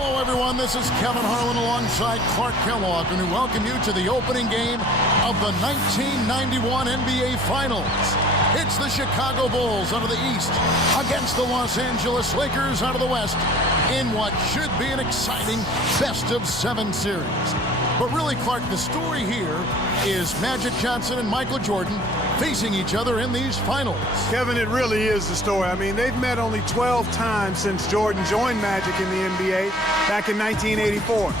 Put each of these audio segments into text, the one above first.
Hello, everyone. This is Kevin Harlan alongside Clark Kellogg, and we welcome you to the opening game of the 1991 NBA Finals. It's the Chicago Bulls out of the East against the Los Angeles Lakers out of the West in what should be an exciting best-of-7 series. But really, Clark, the story here is Magic Johnson and Michael Jordan facing each other in these finals. Kevin, it really is the story. I mean, they've met only 12 times since Jordan joined Magic in the NBA back in 1984.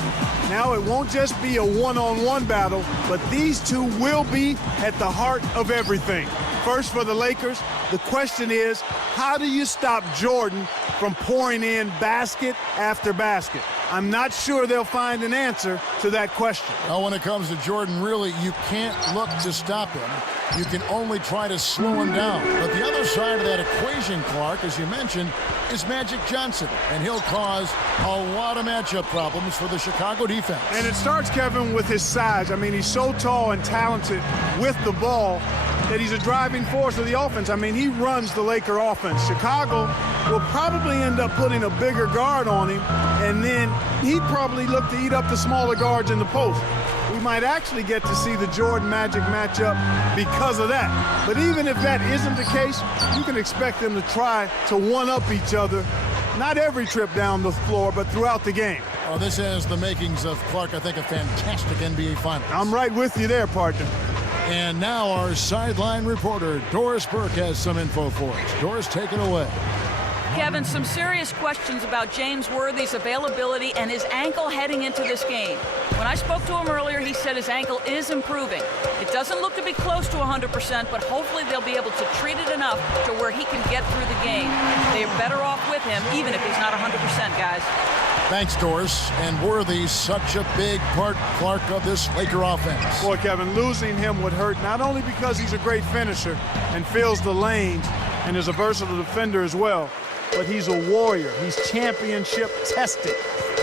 Now it won't just be a one-on-one battle, but these two will be at the heart of everything. First, for the Lakers, the question is, how do you stop Jordan from pouring in basket after basket? I'm not sure they'll find an answer to that question. Well, when it comes to Jordan, really, you can't look to stop him. You can only try to slow him down. But the other side of that equation, Clark, as you mentioned, is Magic Johnson. And he'll cause a lot of matchup problems for the Chicago defense. And it starts, Kevin, with his size. I mean, he's so tall and talented with the ball that he's a driving force of the offense. I mean, he runs the Laker offense. Chicago will probably end up putting a bigger guard on him, and then he'd probably look to eat up the smaller guards in the post. We might actually get to see the Jordan-Magic matchup because of that. But even if that isn't the case, you can expect them to try to one-up each other, not every trip down the floor, but throughout the game. Oh, this has the makings of, Clark, I think, a fantastic NBA Finals. I'm right with you there, partner. And now our sideline reporter, Doris Burke, has some info for us. Doris, take it away. Kevin, some serious questions about James Worthy's availability and his ankle heading into this game. When I spoke to him earlier, he said his ankle is improving. It doesn't look to be close to 100%, but hopefully they'll be able to treat it enough to where he can get through the game. They're better off with him, even if he's not 100%, guys. Thanks, Doris. And Worthy's such a big part, Clark, of this Laker offense. Boy, Kevin, losing him would hurt, not only because he's a great finisher and fills the lanes and is a versatile defender as well, but he's a warrior. He's championship tested.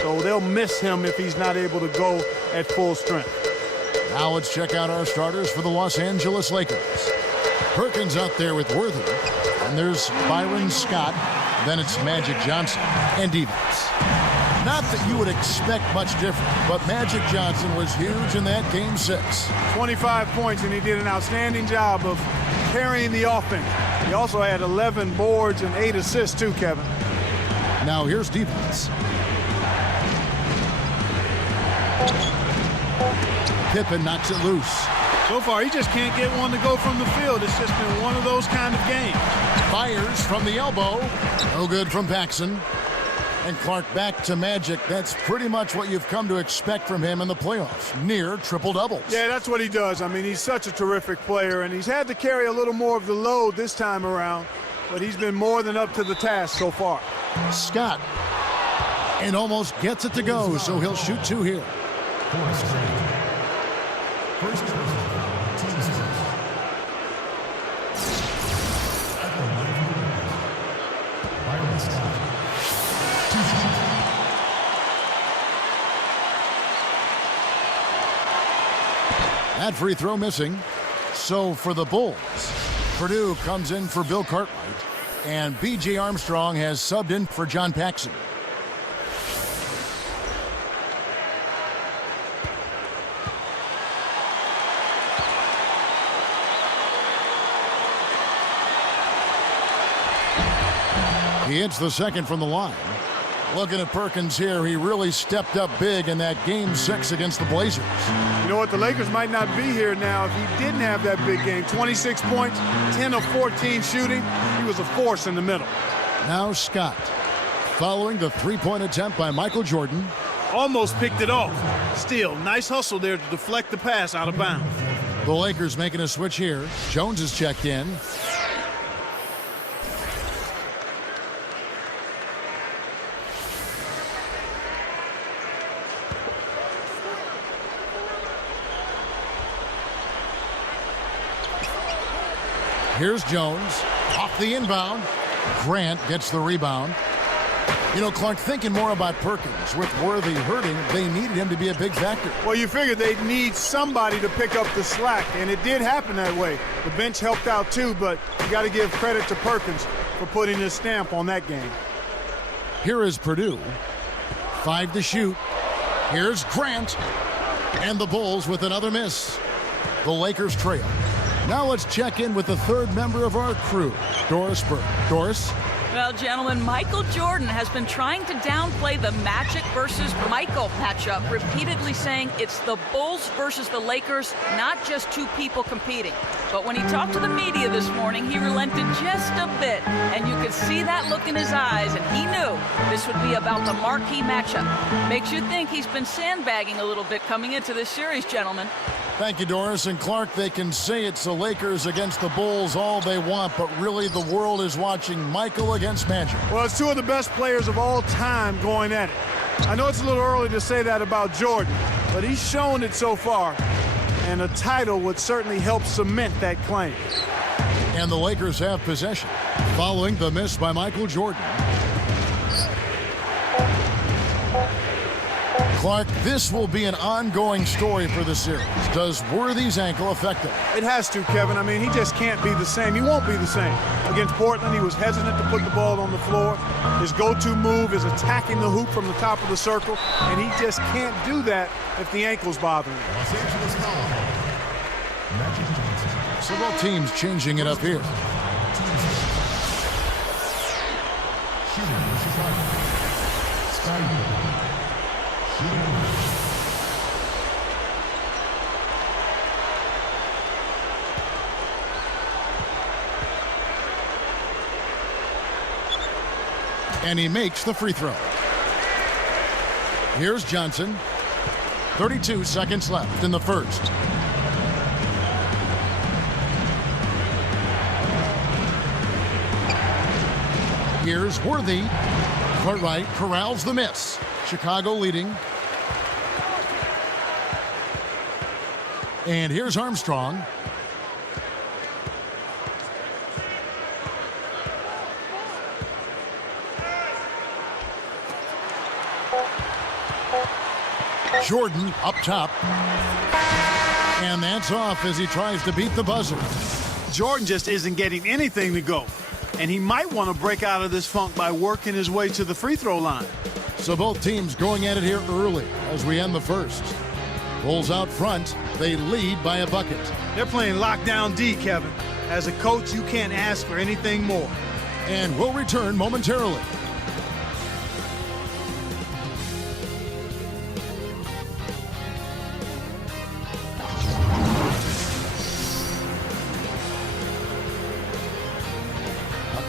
So they'll miss him if he's not able to go at full strength. Now let's check out our starters for the Los Angeles Lakers. Perkins out there with Worthy. And there's Byron Scott. Then it's Magic Johnson and defense. Not that you would expect much different, but Magic Johnson was huge in that Game 6. 25 points, and he did an outstanding job of carrying the offense. He also had 11 boards and 8 assists too, Kevin. Now here's defense. Pippen knocks it loose. So far, he just can't get one to go from the field. It's just been one of those kind of games. Fires from the elbow. No good from Paxson. And Clark back to Magic. That's pretty much what you've come to expect from him in the playoffs. Near triple-doubles. Yeah, that's what he does. I mean, he's such a terrific player, and he's had to carry a little more of the load this time around, but he's been more than up to the task so far. Scott. And almost gets it to go, so he'll shoot 2 here. That free throw missing. So for the Bulls, Purdue comes in for Bill Cartwright, and B.J. Armstrong has subbed in for John Paxson. He hits the second from the line. Looking at Perkins here, he really stepped up big in that Game 6 against the Blazers. You know what? The Lakers might not be here now if he didn't have that big game. 26 points, 10 of 14 shooting. He was a force in the middle. Now Scott, following the three-point attempt by Michael Jordan. Almost picked it off. Still, nice hustle there to deflect the pass out of bounds. The Lakers making a switch here. Jones is checked in. Here's Jones, off the inbound. Grant gets the rebound. You know, Clark, thinking more about Perkins. With Worthy hurting, they needed him to be a big factor. Well, you figured they'd need somebody to pick up the slack, and it did happen that way. The bench helped out too, but you got to give credit to Perkins for putting his stamp on that game. Here is Purdue. 5 to shoot. Here's Grant. And the Bulls with another miss. The Lakers trail. Now let's check in with the third member of our crew, Doris Burke. Doris? Well, gentlemen, Michael Jordan has been trying to downplay the Magic versus Michael matchup, repeatedly saying it's the Bulls versus the Lakers, not just two people competing. But when he talked to the media this morning, he relented just a bit, and you could see that look in his eyes, and he knew this would be about the marquee matchup. Makes you think he's been sandbagging a little bit coming into this series, gentlemen. Thank you, Doris. And Clark, they can say it's the Lakers against the Bulls all they want, but really the world is watching Michael against Magic. Well, it's two of the best players of all time going at it. I know it's a little early to say that about Jordan, but he's shown it so far, and a title would certainly help cement that claim. And the Lakers have possession, following the miss by Michael Jordan. Clark, this will be an ongoing story for the series. Does Worthy's ankle affect him? It has to, Kevin. I mean, he just can't be the same. He won't be the same. Against Portland, he was hesitant to put the ball on the floor. His go-to move is attacking the hoop from the top of the circle, and he just can't do that if the ankle's bothering him. So both teams changing it up here. And he makes the free throw. Here's Johnson. 32 seconds left in the first. Here's Worthy. Cartwright corrals the miss. Chicago leading. And here's Armstrong. Jordan up top. And that's off as he tries to beat the buzzer. Jordan just isn't getting anything to go. And he might want to break out of this funk by working his way to the free throw line. So both teams going at it here early as we end the first. Bulls out front. They lead by a bucket. They're playing lockdown D, Kevin. As a coach, you can't ask for anything more. And we'll return momentarily.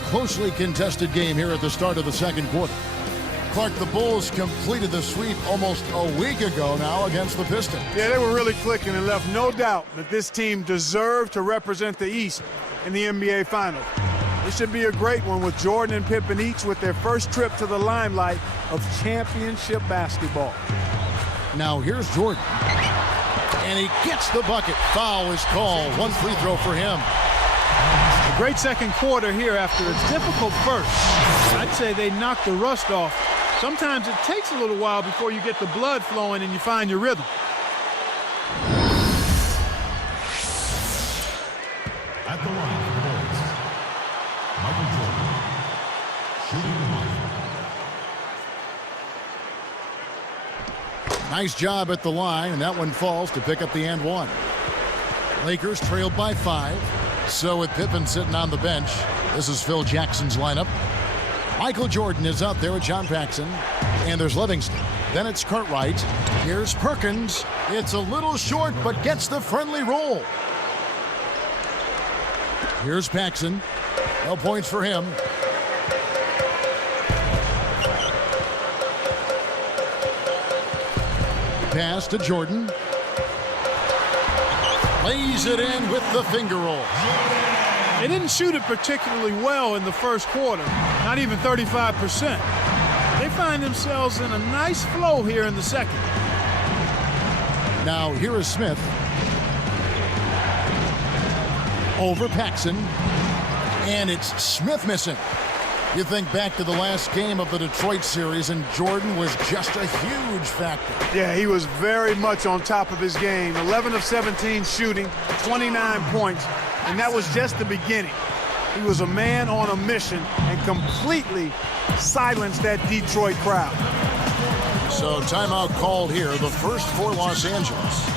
Closely contested game here at the start of the second quarter. Clark, the Bulls completed the sweep almost a week ago now against the Pistons. Yeah, they were really clicking and left no doubt that this team deserved to represent the East in the NBA Finals. This should be a great one with Jordan and Pippen each with their first trip to the limelight of championship basketball. Now here's Jordan. And he gets the bucket. Foul is called. One free throw for him. A great second quarter here after a difficult first. I'd say they knocked the rust off. Sometimes it takes a little while before you get the blood flowing and you find your rhythm. At the line for the Bulls, Michael Jordan, shooting one. Nice job at the line, and that one falls to pick up the and one. Lakers trailed by 5. So with Pippen sitting on the bench, this is Phil Jackson's lineup. Michael Jordan is out there with John Paxson. And there's Livingston. Then it's Cartwright. Here's Perkins. It's a little short, but gets the friendly roll. Here's Paxson. No points for him. Pass to Jordan. Lays it in with the finger roll. They didn't shoot it particularly well in the first quarter, not even 35%. They find themselves in a nice flow here in the second. Now here is Smith. Over Paxson. And it's Smith missing. You think back to the last game of the Detroit series, and Jordan was just a huge factor. Yeah, he was very much on top of his game. 11 of 17 shooting, 29 points, and that was just the beginning. He was a man on a mission and completely silenced that Detroit crowd. So timeout called here, the first for Los Angeles.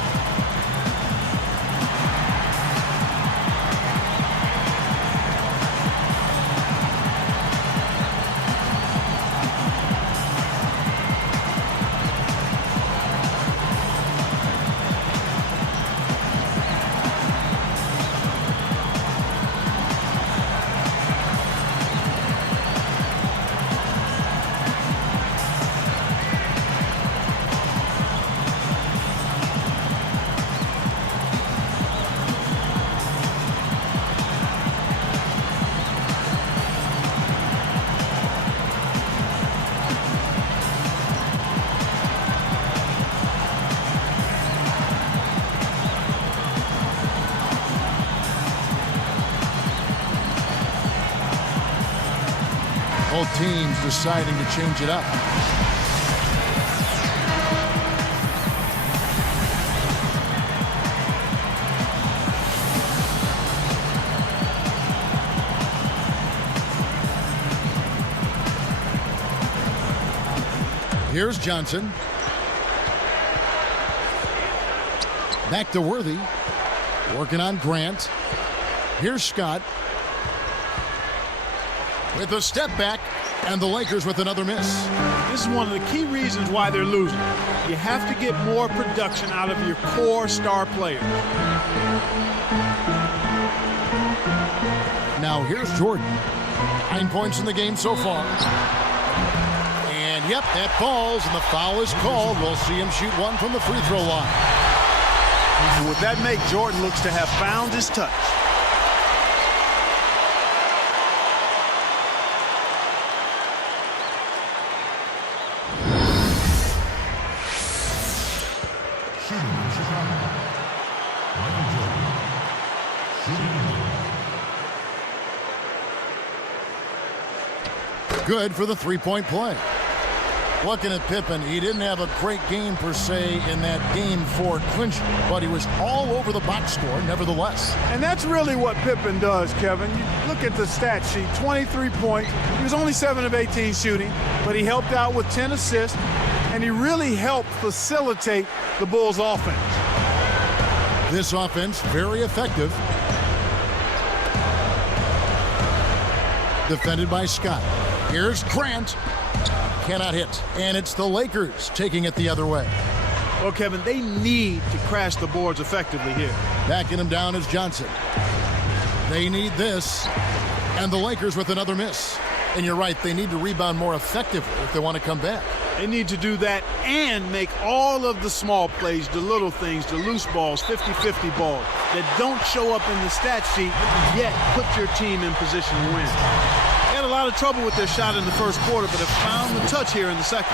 Both teams deciding to change it up. Here's Johnson. Back to Worthy. Working on Grant. Here's Scott. With a step back, and the Lakers with another miss. This is one of the key reasons why they're losing. You have to get more production out of your core star players. Now here's Jordan. 9 points in the game so far. And yep, that falls, and the foul is called. We'll see him shoot one from the free throw line. And with that make, Jordan looks to have found his touch. Good for the three-point play. Looking at Pippen, he didn't have a great game per se in that game for clinching, but he was all over the box score nevertheless. And that's really what Pippen does, Kevin. You look at the stat sheet, 23 points. He was only 7 of 18 shooting, but he helped out with 10 assists, and he really helped facilitate the Bulls' offense. This offense, very effective. Defended by Scott. Here's Grant. Cannot hit. And it's the Lakers taking it the other way. Well, Kevin, they need to crash the boards effectively here. Backing him down is Johnson. They need this. And the Lakers with another miss. And you're right, they need to rebound more effectively if they want to come back. They need to do that and make all of the small plays, the little things, the loose balls, 50-50 balls that don't show up in the stat sheet, yet put your team in position to win. They had a lot of trouble with their shot in the first quarter, but have found the touch here in the second.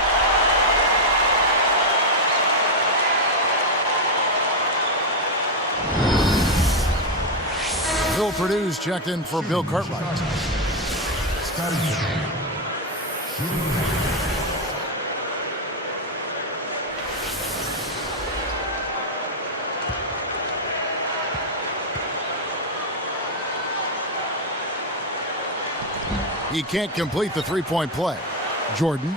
Bill Purdue's checked in for Bill Cartwright. He can't complete the three-point play. Jordan.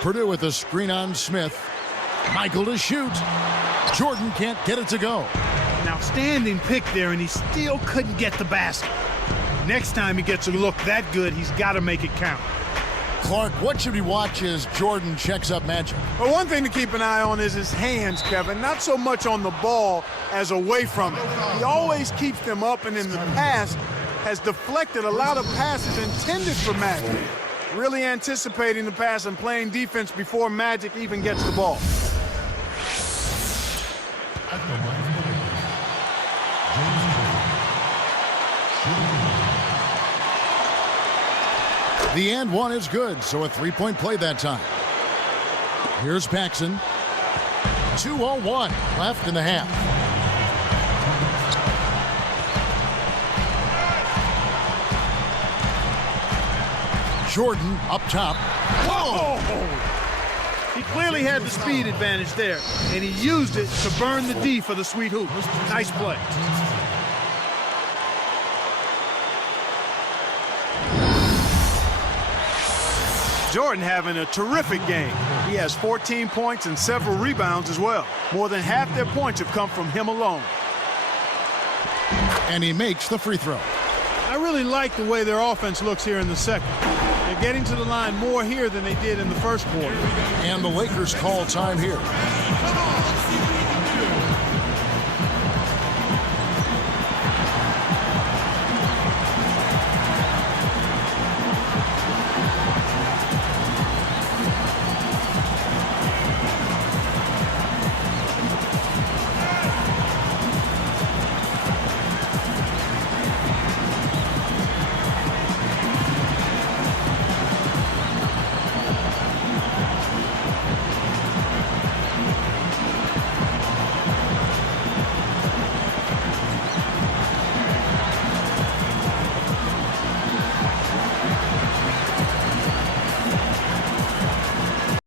Purdue with a screen on Smith. Michael to shoot. Jordan can't get it to go. Now standing pick there, and he still couldn't get the basket. Next time he gets a look that good, he's got to make it count. Clark, what should we watch as Jordan checks up Magic? Well, one thing to keep an eye on is his hands, Kevin. Not so much on the ball as away from it. He always keeps them up, and in the past has deflected a lot of passes intended for Magic. Really anticipating the pass and playing defense before Magic even gets the ball. At the line of the Lakers, James Jordan. The and one is good, so a three-point play that time. Here's Paxson. 2:01 left in the half. Jordan up top. Whoa! He clearly had the speed advantage there, and he used it to burn the D for the sweet hoop. Nice play. Jordan having a terrific game. He has 14 points and several rebounds as well. More than half their points have come from him alone. And he makes the free throw. I really like the way their offense looks here in the second. They're getting to the line more here than they did in the first quarter. And the Lakers call time here.